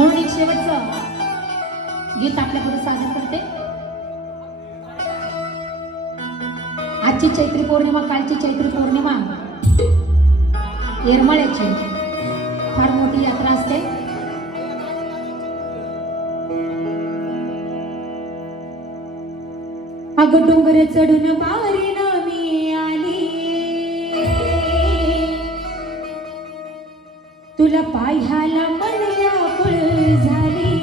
म्हणून एक शेवटचं गीत आपल्यापुढे सादर करते। आजची चैत्री पौर्णिमा, कालची चैत्री पौर्णिमा येरमाळ्याची फार मोठी यात्रा असते। अगं डोंगर चढून बारीनं मी आली, तुला पाह्याला मन व्याकुळ झाली।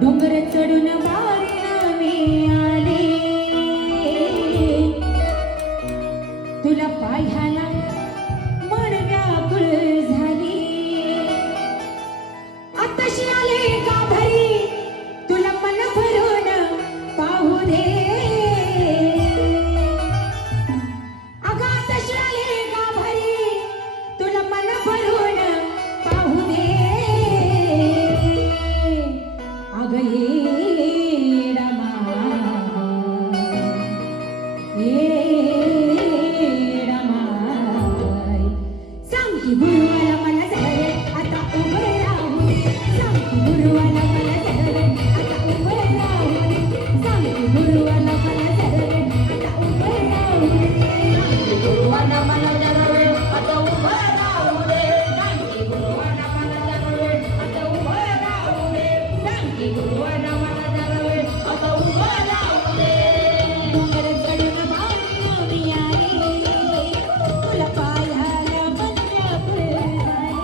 डोंगर चढून बारीनं मी आली, तुला पाह्याला मन व्याकुळ झाली। आताशी आले गाभारी, तुला मन भरून पाहू दे। अगं आताशी आले गाभारी, तुला मन भरून पाहू दे। अगं ये रामा, सांग की गुरुवाला मला झाले आता उभं राहू दे। सांग की गुरुवाला मला झाले आता उभं राहू दे। सांग की गुरुवाला मला झाले आता उभं राहू दे। गुरुवाला मला झाले आता उभं राहू दे। सांग की गुरुवाला मला झाले आता उभं राहू दे। सांग की गुरुवाला मला झाले आता उभं राहू दे। डोंगर चढून बारीनं मी आली, तुला पाह्याला मन व्याकुळ झाली।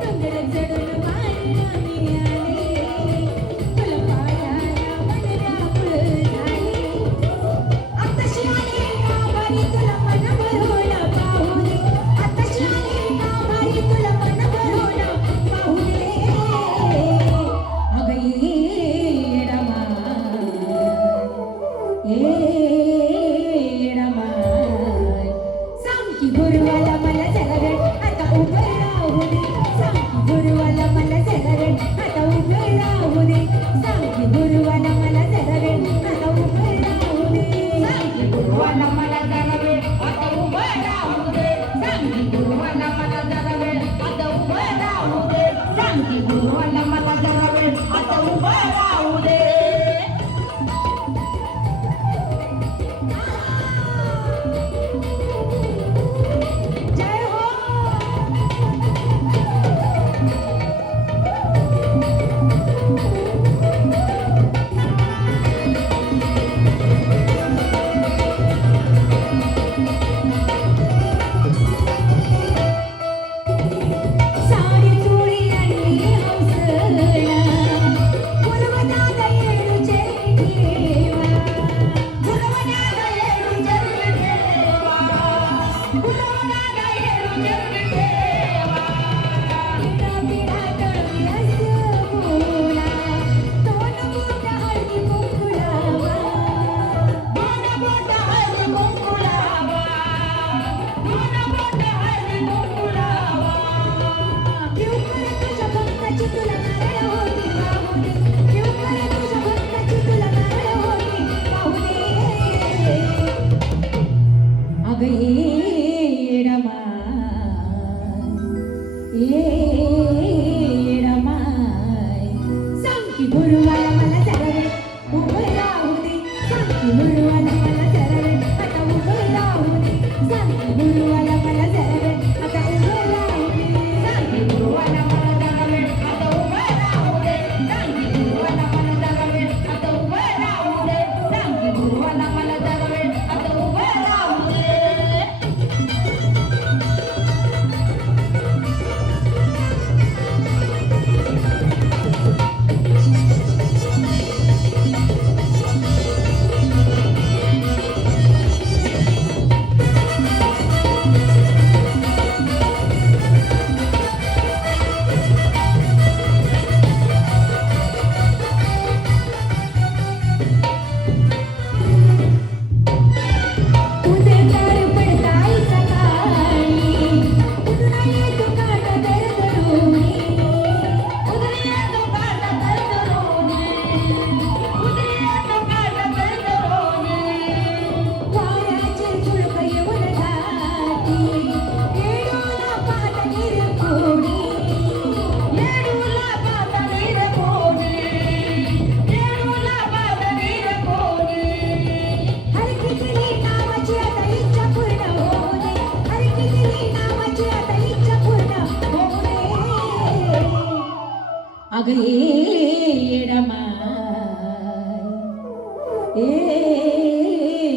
डोंगर चढून बारीनं मी आली, तुला पाह्याला मन व्याकुळ झाली। आताशी आली गाभारी, तुला मन भरून पाहू दे। आताशी आली गाभारी, तुला मन भरून पाहू दे। अगं ये रामा, ये रामा, सांग की गुरुवाला मला झाले आता उभं राहू दे। सांग की गुरुवाला मला झाले आता उभं राहू दे। सांग की गुरुवाला मला झाले आता उभं राहू दे। सांग की गुरुवाला मला झाले आता उभं राहू दे। सांग की गुरुवाला मला झाले आता उभं राहू दे। सांग की गुरुवाला मला झाले आता उभं राहू दे। जय हो।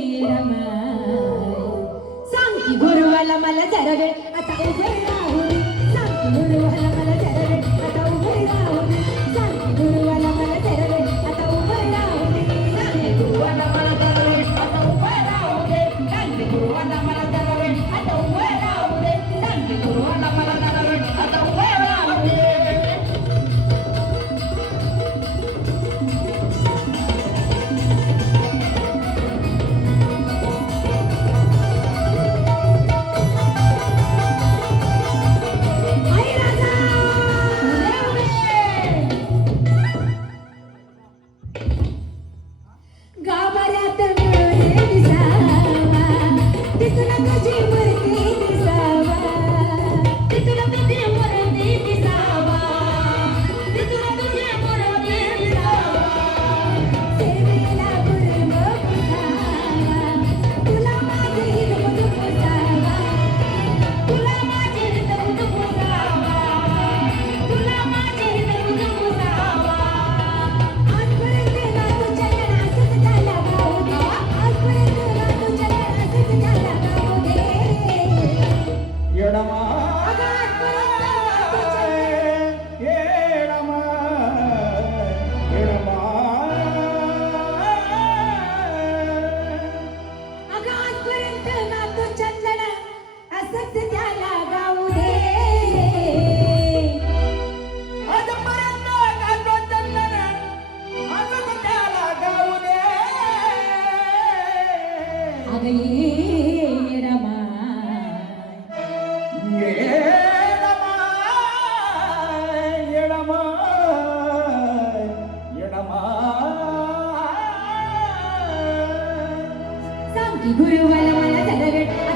रमाई सांग की गुरुवाला मला जरा वेळ आता उभं राहू दे सांग की गुरुवाला मला जरा वेळ आता उभं राहू दे सांग की गुरुवाला मला जरा वेळ आता उभं राहू दे सांगे गुरुवाला मला जरा वेळ आता उभं राहू दे सांगे गुरुवाला मला जरा वेळ आता उभं राहू दे सांगे गुरुवाला मला जरा वेळ आता उभं राहू दे आई राजा गाभाऱ्यात मिळून दिसावा तिथून तुझी मूर्ती दिसावा तिथून तुझी मूर्ती दिसावा तिथून तुझी मूर्ती दिसावा सेवेला गुरुव पुसावा तुला माझे हिरवं पुसावा तुला माझे हृदय पुसावा तुला माझे हृदय पुसावा आजपर्यंत ना तुझ्या असंच झाला गाऊ दे आजपर्यंत ना तुझ्या असंच झाला गाऊ दे येडमा अगं आजपर्यंत ना तुझ्या येडमा येडमा अगं आजपर्यंत ना तुझ्या असंच त्याला गाऊ दे आजपर्यंत गातो चंदन असंच त्याला गाऊ दे अगं ये रमा येडमा येडमा येडमा सांग की गुरुवाला मला जरा वेळ